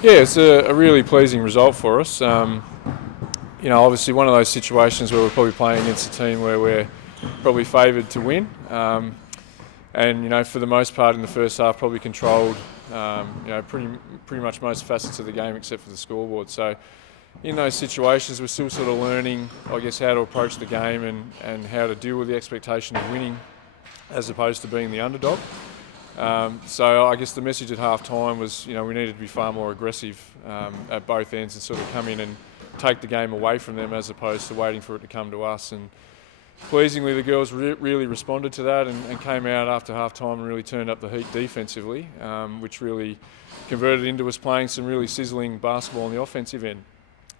Yeah, it's a really pleasing result for us. Obviously one of those situations where we're probably playing against a team where we're probably favoured to win. And for the most part in the first half, probably controlled, pretty much most facets of the game except for the scoreboard. So in those situations, we're still sort of learning, I guess, how to approach the game and how to deal with the expectation of winning as opposed to being the underdog. So I guess the message at half time was, we needed to be far more aggressive at both ends and sort of come in and take the game away from them as opposed to waiting for it to come to us. And pleasingly, the girls really responded to that and came out after half time and really turned up the heat defensively, which really converted into us playing some really sizzling basketball on the offensive end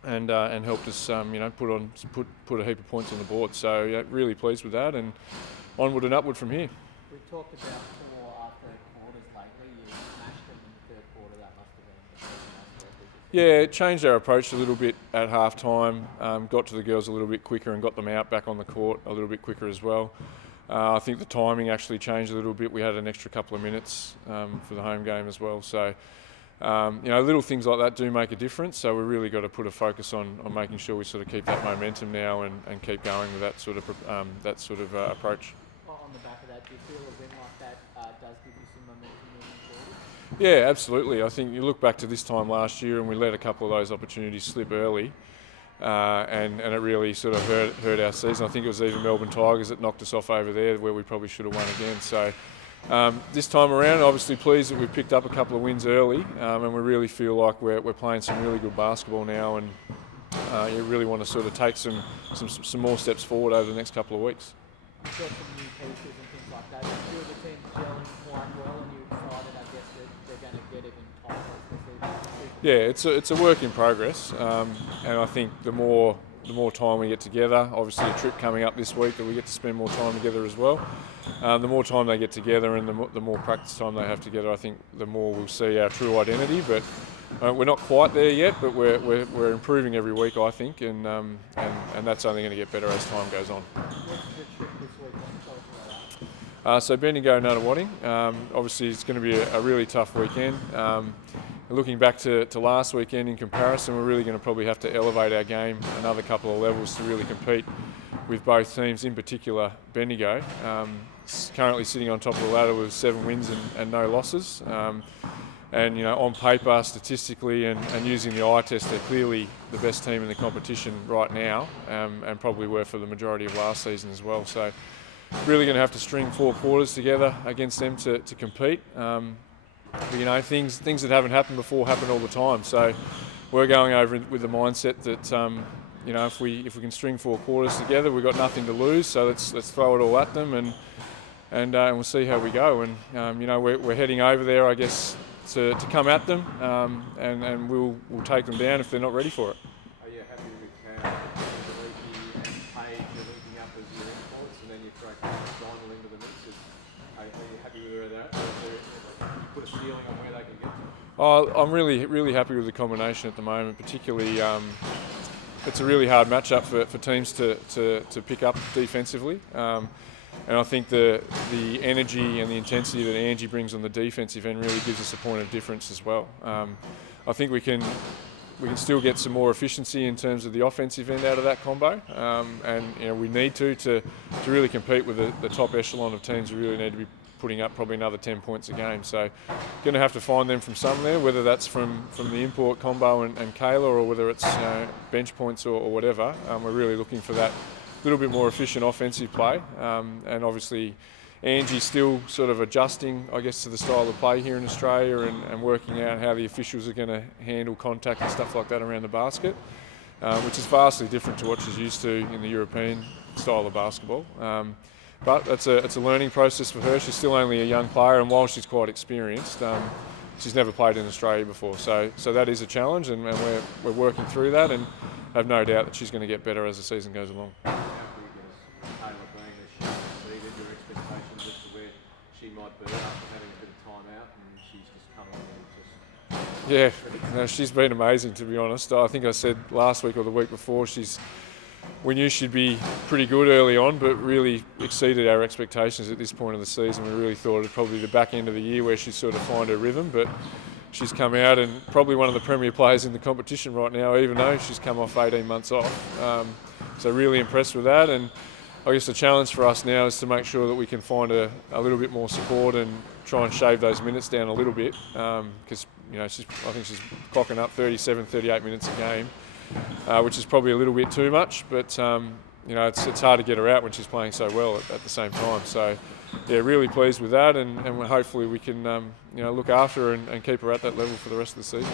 and helped us, put a heap of points on the board. So yeah, really pleased with that and onward and upward from here. We talked about third quarters lately. You smashed them in the third quarter. That must have been Yeah, it changed our approach a little bit at half time, got to the girls a little bit quicker and got them out back on the court a little bit quicker as well. I think the timing actually changed a little bit. We had an extra couple of minutes for the home game as well. So, little things like that do make a difference. So we've really got to put a focus on making sure we sort of keep that momentum now and keep going with that sort of approach. On the back of that, do you feel a win like that does give you some momentum moving forward? Yeah, absolutely. I think you look back to this time last year and we let a couple of those opportunities slip early and it really sort of hurt our season. I think it was even Melbourne Tigers that knocked us off over there where we probably should have won again. So this time around, obviously pleased that we've picked up a couple of wins early and we really feel like we're playing some really good basketball now and you really want to sort of take some more steps forward over the next couple of weeks. You've got some new pieces and things like that. Two of the teams gelling quite well, and you're excited, I guess, that they're going to get even tighter as the season. Yeah, it's a work in progress, and I think the more time we get together, obviously a trip coming up this week that we get to spend more time together as well. The more time they get together and the more practice time they have together, I think the more we'll see our true identity. But we're not quite there yet, but we're improving every week, I think, and that's only going to get better as time goes on. So Bendigo, Nunawading. Obviously, it's going to be a really tough weekend. Looking back to last weekend in comparison, we're really going to probably have to elevate our game another couple of levels to really compete with both teams, in particular Bendigo. Currently sitting on top of the ladder with 7 wins and no losses. And on paper, statistically, and using the eye test, they're clearly the best team in the competition right now, and probably were for the majority of last season as well. So really going to have to string 4 quarters together against them to compete. But, things that haven't happened before happen all the time. So we're going over with the mindset that if we can string 4 quarters together, we've got nothing to lose. So let's throw it all at them and we'll see how we go. And we're heading over there, I guess, to come at them, and we'll take them down if they're not ready for it. Are you happy with how Deliki and Page are linking up as your imports, and then you throw Donald into the mix? Are you happy with where they're at? You put a ceiling on where they can get to? I'm really happy with the combination at the moment. Particularly, it's a really hard matchup for teams to pick up defensively. And I think the energy and the intensity that Angie brings on the defensive end really gives us a point of difference as well. I think we can still get some more efficiency in terms of the offensive end out of that combo, and we need to really compete with the top echelon of teams. We really need to be putting up probably another 10 points a game. So going to have to find them from somewhere, whether that's from the import combo and Kayla, or whether it's bench points or whatever. We're really looking for that little bit more efficient offensive play, and obviously Angie's still sort of adjusting, I guess, to the style of play here in Australia and working out how the officials are going to handle contact and stuff like that around the basket, which is vastly different to what she's used to in the European style of basketball. But it's a learning process for her. She's still only a young player, and while she's quite experienced, she's never played in Australia before. So that is a challenge, and we're working through that, and have no doubt that she's going to get better as the season goes along. How big is Taylor being that she exceeded your expectations as to where she might be after having a bit of time out, and she's just come on and Yeah, she's been amazing, to be honest. I think I said last week or the week before, she's we knew she'd be pretty good early on, but really exceeded our expectations at this point of the season. We really thought it'd probably be the back end of the year where she'd sort of find her rhythm, but she's come out and probably one of the premier players in the competition right now, even though she's come off 18 months off. So really impressed with that, and I guess the challenge for us now is to make sure that we can find a little bit more support and try and shave those minutes down a little bit, because I think she's clocking up 37, 38 minutes a game, which is probably a little bit too much, but it's hard to get her out when she's playing so well at the same time. So yeah, really pleased with that, and hopefully we can look after her and keep her at that level for the rest of the season.